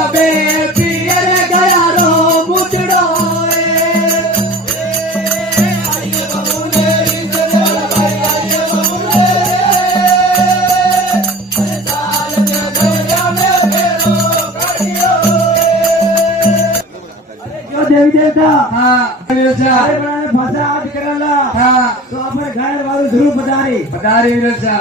अबे पियर गया रो मुचड़ो देवी देवता हाँ भाषा आज कराला हाँ तो अपने घर वालों जरूर पधारी पधारे विरसा